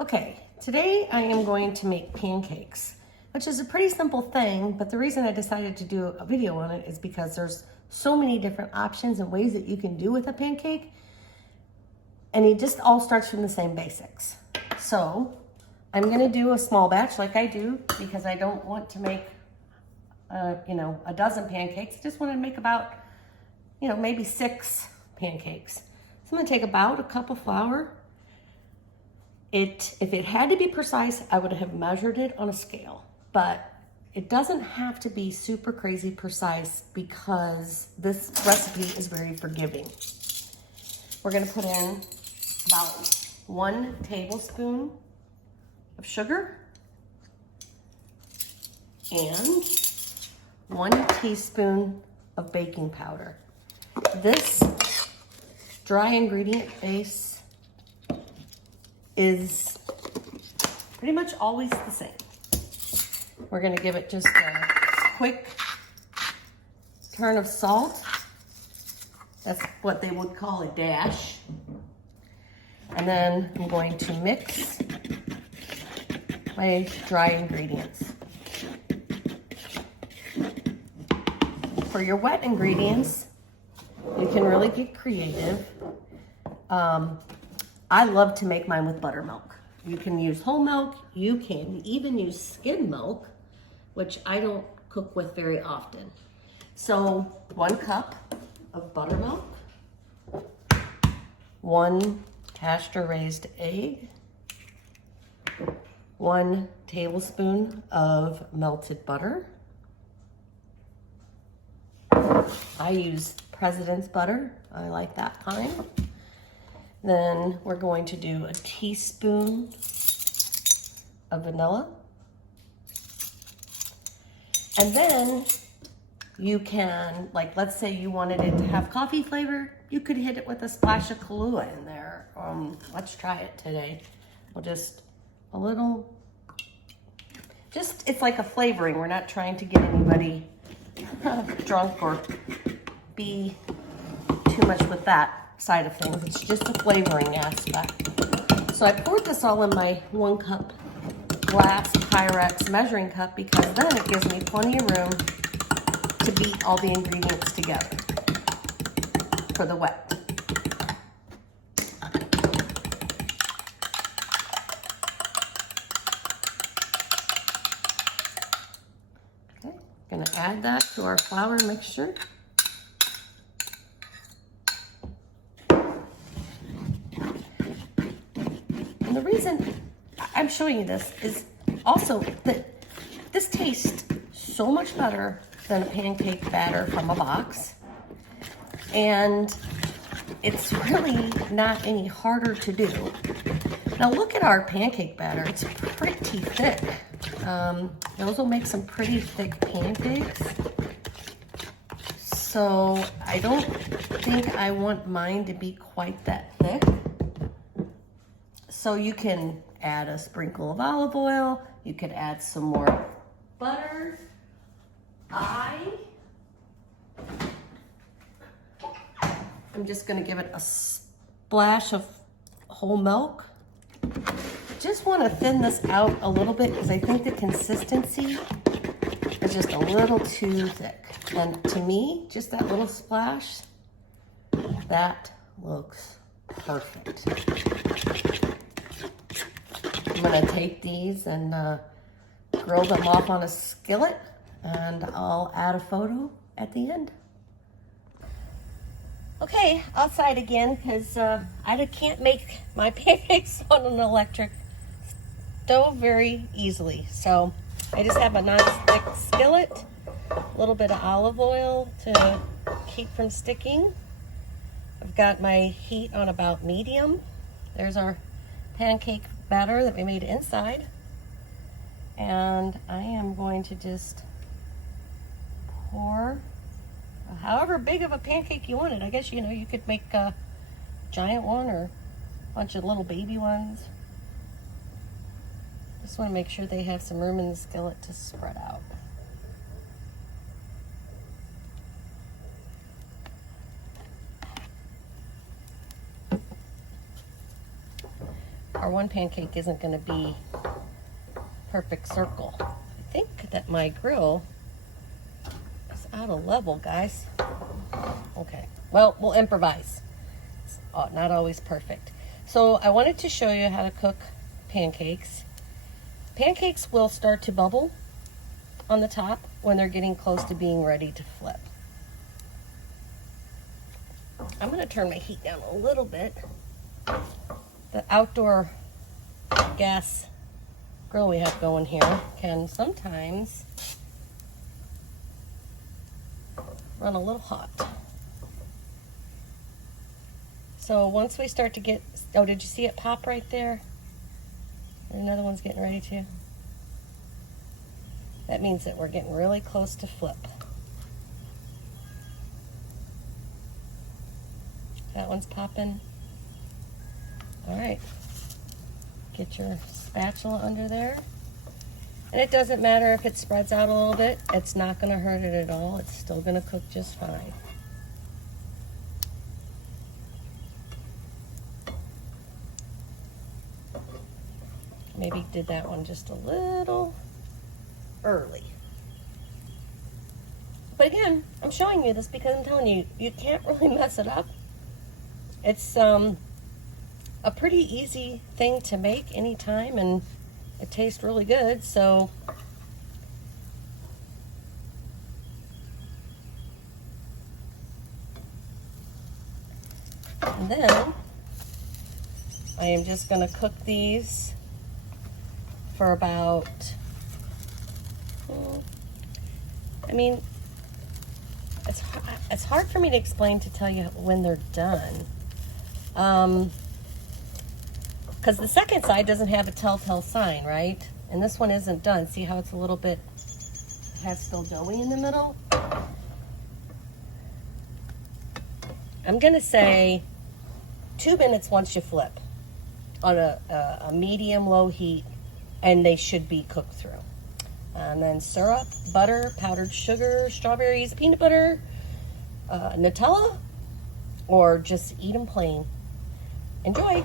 Okay, today I am going to make pancakes, which is a pretty simple thing, but the reason I decided to do a video on it is because there's so many different options and ways that you can do with a pancake, and it just all starts from the same basics. So I'm gonna do a small batch like I do because I don't want to make a dozen pancakes. I just want to make about, maybe 6 pancakes. So I'm gonna take about a cup of flour. If it had to be precise, I would have measured it on a scale, but it doesn't have to be super crazy precise because this recipe is very forgiving. We're gonna put in about 1 tablespoon of sugar and 1 teaspoon of baking powder. This dry ingredient base is pretty much always the same. We're gonna give it just a quick turn of salt. That's what they would call a dash. And then I'm going to mix my dry ingredients. For your wet ingredients, you can really get creative. I love to make mine with buttermilk. You can use whole milk. You can even use skim milk, which I don't cook with very often. So 1 cup of buttermilk, 1 pasture raised egg, 1 tablespoon of melted butter. I use President's butter. I like that kind. Then we're going to do a teaspoon of vanilla. And then you can, let's say you wanted it to have coffee flavor, you could hit it with a splash of Kahlua in there. Let's try it today. We'll just a little, it's like a flavoring. We're not trying to get anybody drunk or be too much with that side of things. It's just a flavoring aspect. So I poured this all in my 1 cup glass Pyrex measuring cup because then it gives me plenty of room to beat all the ingredients together for the wet. Okay, gonna add that to our flour mixture. And the reason I'm showing you this is also that this tastes so much better than a pancake batter from a box. And it's really not any harder to do. Now look at our pancake batter. It's pretty thick. Those will make some pretty thick pancakes. So I don't think I want mine to be quite that thick. So you can add a sprinkle of olive oil. You could add some more butter. I'm just gonna give it a splash of whole milk. Just wanna thin this out a little bit because I think the consistency is just a little too thick. And to me, just that little splash, that looks perfect. I'm gonna take these and grill them off on a skillet, and I'll add a photo at the end. Okay, outside again, because I can't make my pancakes on an electric stove very easily. So I just have a non-stick skillet, a little bit of olive oil to keep from sticking. I've got my heat on about medium. There's our pancake batter that we made inside. And I am going to just pour however big of a pancake you wanted. I guess, you could make a giant one or a bunch of little baby ones. Just want to make sure they have some room in the skillet to spread out. our one pancake isn't going to be perfect circle. I think that my grill is out of level, guys. Okay, well, we'll improvise. It's not always perfect. So I wanted to show you how to cook pancakes. Pancakes will start to bubble on the top when they're getting close to being ready to flip. I'm going to turn my heat down a little bit. The outdoor gas grill we have going here can sometimes run a little hot. So once we start to get, oh, did you see it pop right there? Another one's getting ready to. That means that we're getting really close to flip. That one's popping. All right. Get your spatula under there. And it doesn't matter if it spreads out a little bit. It's not going to hurt it at all. It's still going to cook just fine. Maybe did that one just a little early. But again, I'm showing you this because I'm telling you, you can't really mess it up. It's a pretty easy thing to make anytime, and it tastes really good. So and then I am just going to cook these for about, I mean, it's hard for me to explain to tell you when they're done. Because the second side doesn't have a telltale sign, right? And this one isn't done. See how it's a little bit, has still doughy in the middle? I'm gonna say 2 minutes once you flip on a medium-low heat, and they should be cooked through. And then syrup, butter, powdered sugar, strawberries, peanut butter, Nutella, or just eat them plain. Enjoy.